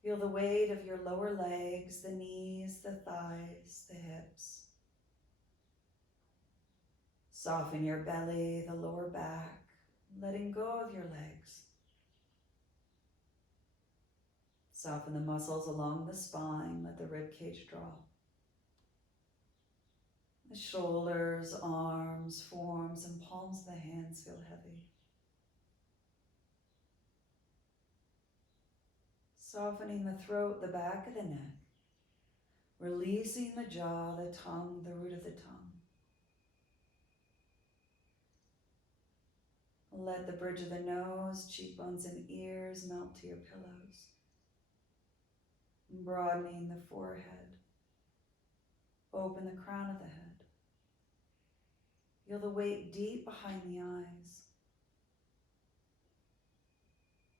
Feel the weight of your lower legs, the knees, the thighs, the hips. Soften your belly, the lower back, letting go of your legs. Soften the muscles along the spine, let the rib cage drop. The shoulders, arms, forearms, and palms of the hands feel heavy. Softening the throat, the back of the neck. Releasing the jaw, the tongue, the root of the tongue. Let the bridge of the nose, cheekbones, and ears melt to your pillows, broadening the forehead. Open the crown of the head. Feel the weight deep behind the eyes.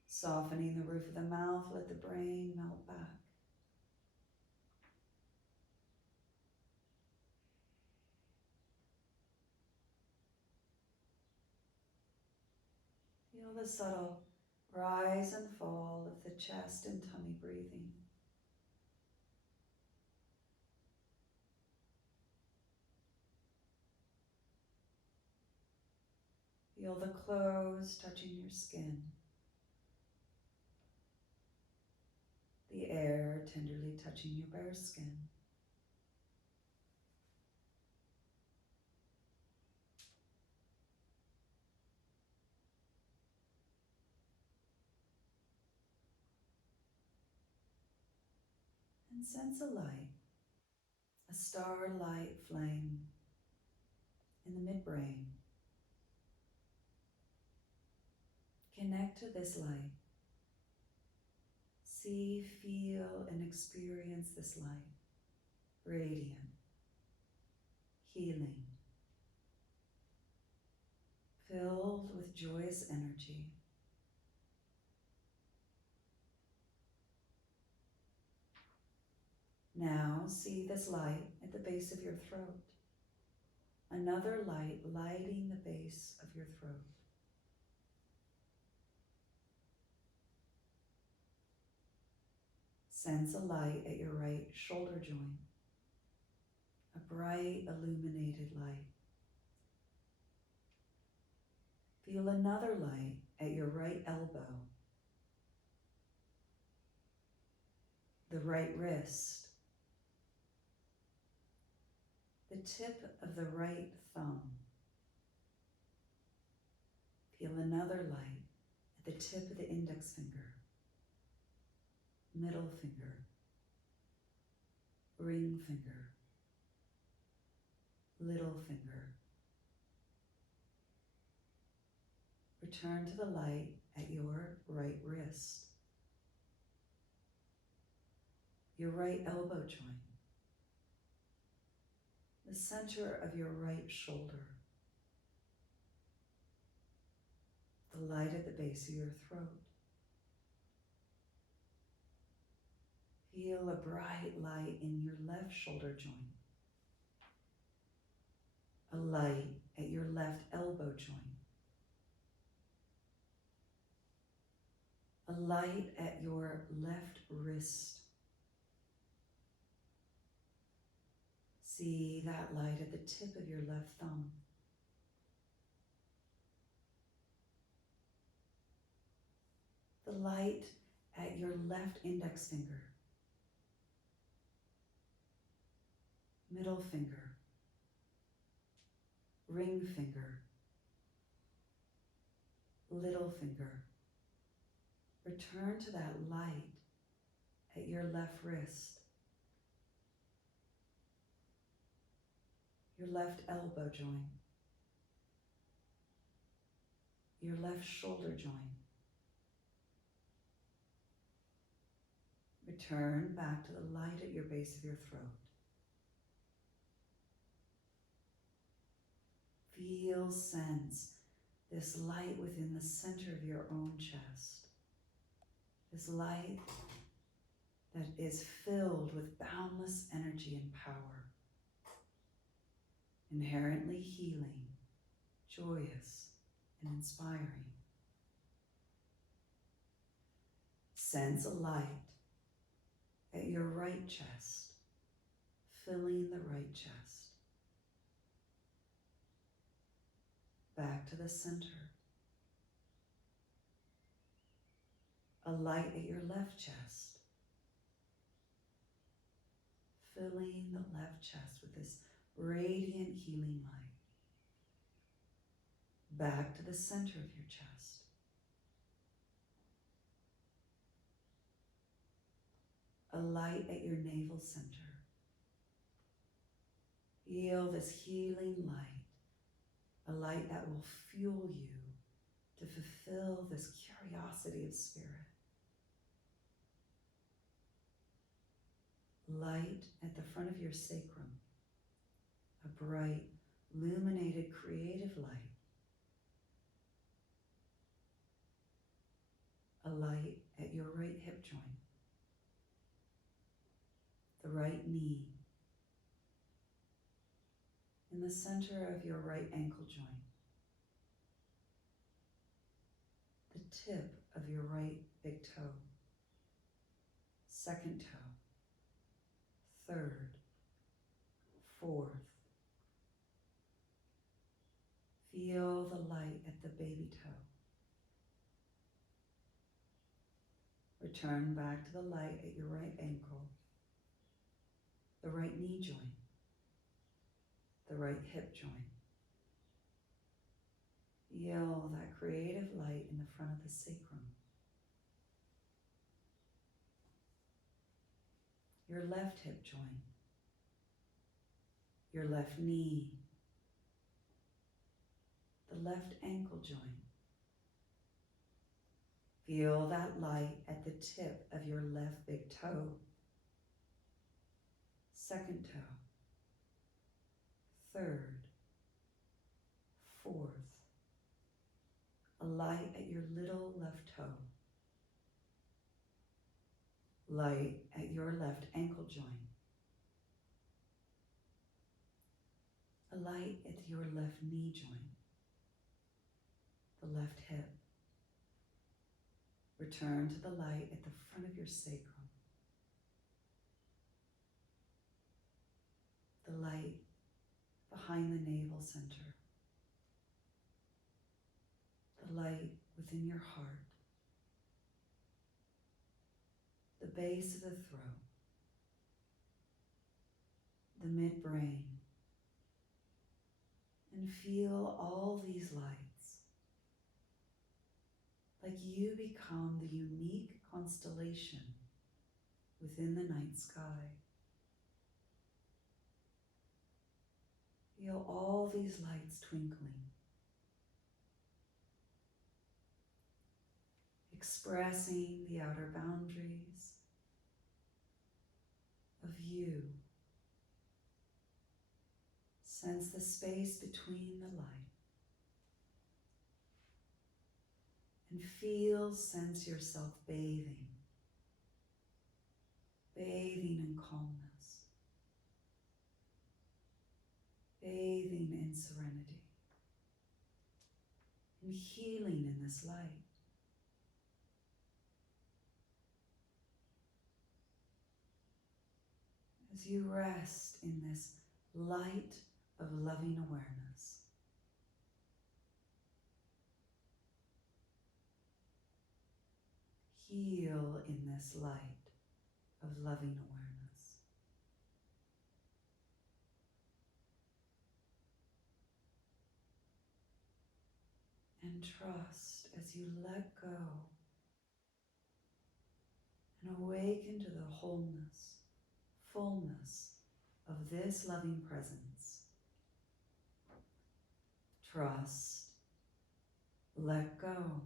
Softening the roof of the mouth, let the brain melt back. Feel the subtle rise and fall of the chest and tummy breathing. Feel the clothes touching your skin. The air tenderly touching your bare skin. And sense a light, a starlight flame in the midbrain. Connect to this light. See, feel, and experience this light. Radiant, healing, filled with joyous energy. Now see this light at the base of your throat. Another light lighting the base of your throat. Sense a light at your right shoulder joint. A bright, illuminated light. Feel another light at your right elbow. The right wrist. The tip of the right thumb. Feel another light at the tip of the index finger, middle finger, ring finger, little finger. Return to the light at your right wrist, your right elbow joint, the center of your right shoulder, the light at the base of your throat. Feel a bright light in your left shoulder joint, a light at your left elbow joint, a light at your left wrist. See that light at the tip of your left thumb. The light at your left index finger, middle finger, ring finger, little finger. Return to that light at your left wrist, your left elbow joint, your left shoulder joint. Return back to the light at your base of your throat. Feel, sense this light within the center of your own chest. This light that is filled with boundless energy and power. Inherently healing, joyous, and inspiring. Sense a light at your right chest, filling the right chest. Back to the center. A light at your left chest, filling the left chest with this radiant healing light. Back to the center of your chest. A light at your navel center. Feel this healing light, a light that will fuel you to fulfill this curiosity of spirit. Light at the front of your sacrum, a bright, illuminated, creative light. A light at your right hip joint, the right knee, in the center of your right ankle joint, the tip of your right big toe, second toe, third, fourth. Feel the light at the baby toe. Return back to the light at your right ankle, the right knee joint, the right hip joint. Feel that creative light in the front of the sacrum. Your left hip joint, your left knee, the left ankle joint. Feel that light at the tip of your left big toe, second toe, third, fourth. A light at your little left toe, light at your left ankle joint, a light at your left knee joint, the left hip. Return to the light at the front of your sacrum, the light behind the navel center, the light within your heart, the base of the throat, the midbrain, and feel all these lights like you become the unique constellation within the night sky. Feel all these lights twinkling, expressing the outer boundaries of you. Sense the space between the light. And sense yourself bathing in calmness, bathing in serenity, and healing in this light. As you rest in this light of loving awareness, heal in this light of loving awareness. And trust as you let go and awaken to the wholeness, fullness of this loving presence. Trust, let go.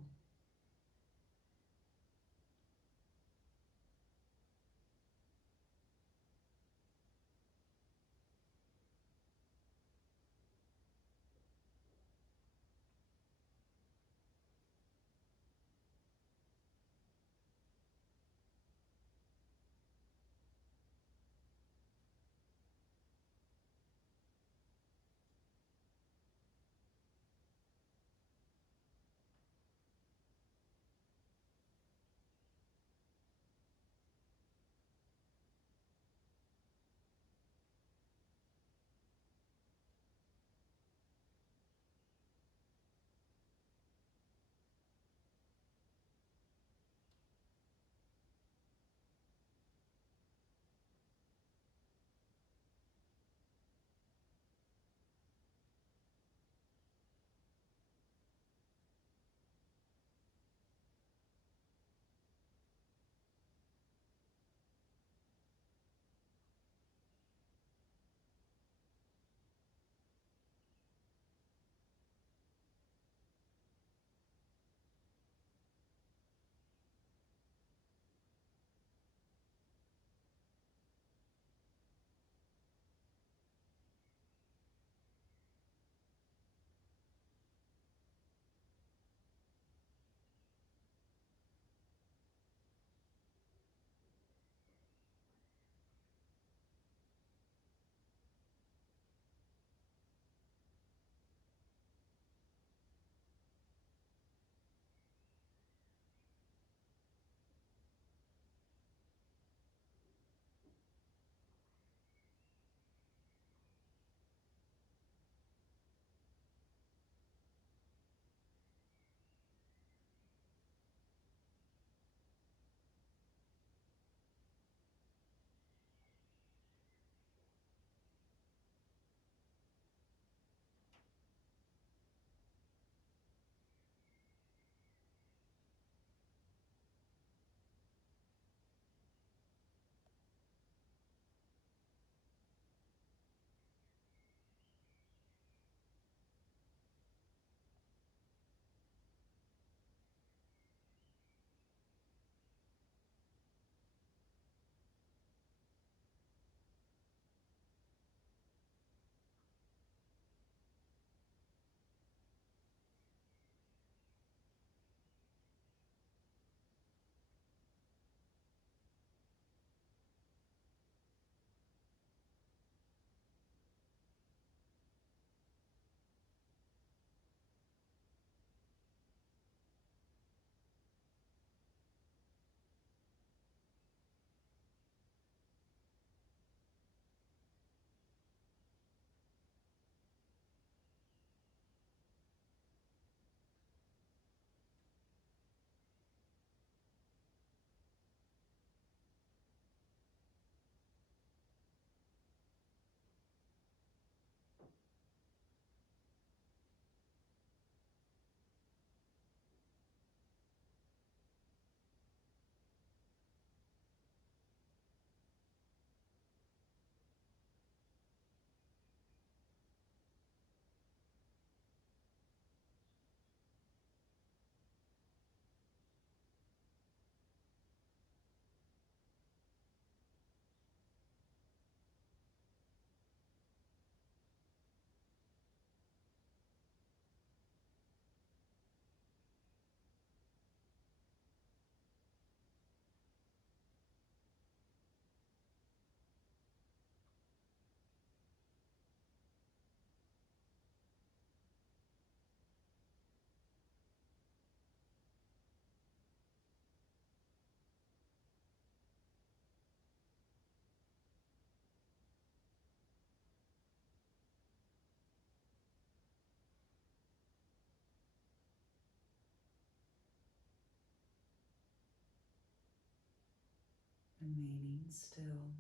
remaining still.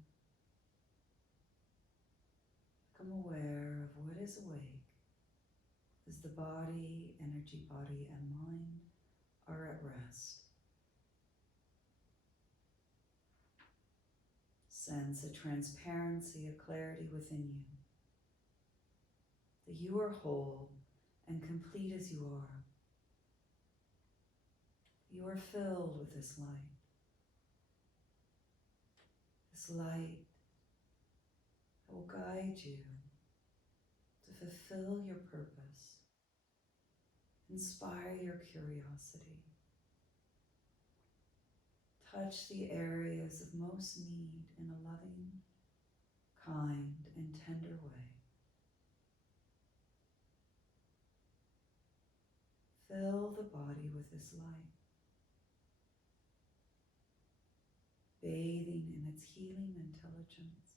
Become aware of what is awake as the body, energy, body, and mind are at rest. Sense a transparency, a clarity within you, that you are whole and complete as you are. You are filled with this light. This light that will guide you to fulfill your purpose, inspire your curiosity, touch the areas of most need in a loving, kind, and tender way. Fill the body with this light, bathing in its healing intelligence.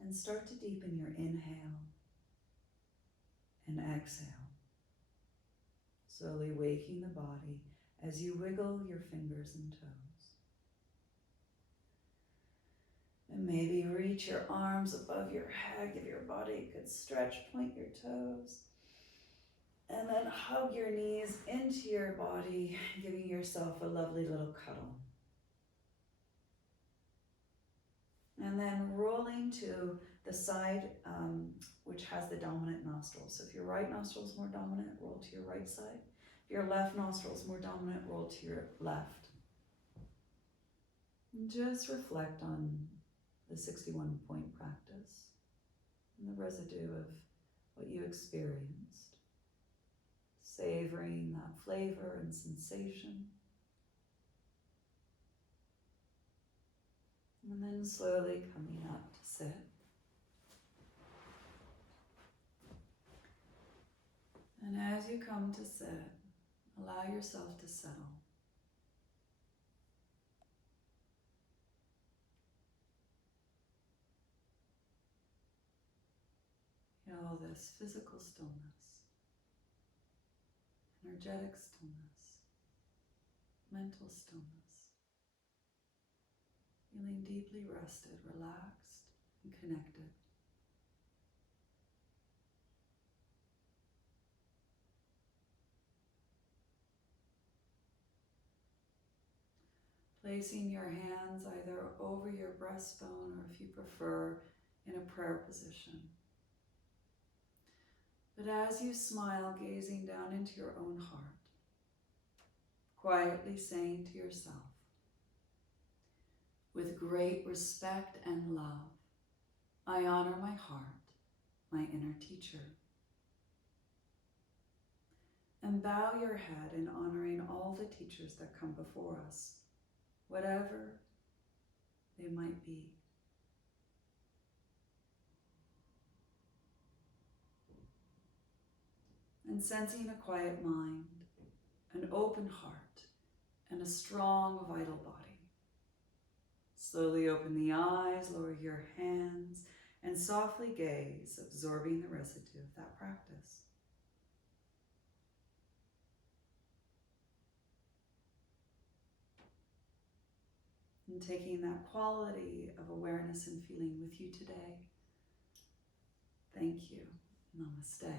And start to deepen your inhale and exhale, slowly waking the body as you wiggle your fingers and toes. And maybe reach your arms above your head, give your body a good stretch, point your toes. And then hug your knees into your body, giving yourself a lovely little cuddle. And then rolling to the side which has the dominant nostril. So if your right nostril is more dominant, roll to your right side. If your left nostril is more dominant, roll to your left. And just reflect on the 61-point practice and the residue of what you experienced. Savoring that flavor and sensation. And then slowly coming up to sit. And as you come to sit, allow yourself to settle. Feel this physical stillness, energetic stillness, mental stillness. Feeling deeply rested, relaxed, and connected. Placing your hands either over your breastbone or, if you prefer, in a prayer position. But as you smile, gazing down into your own heart, quietly saying to yourself, with great respect and love, I honor my heart, my inner teacher. And bow your head in honoring all the teachers that come before us, whatever they might be. And sensing a quiet mind, an open heart, and a strong, vital body. Slowly open the eyes, lower your hands, and softly gaze, absorbing the residue of that practice. And taking that quality of awareness and feeling with you today. Thank you. Namaste.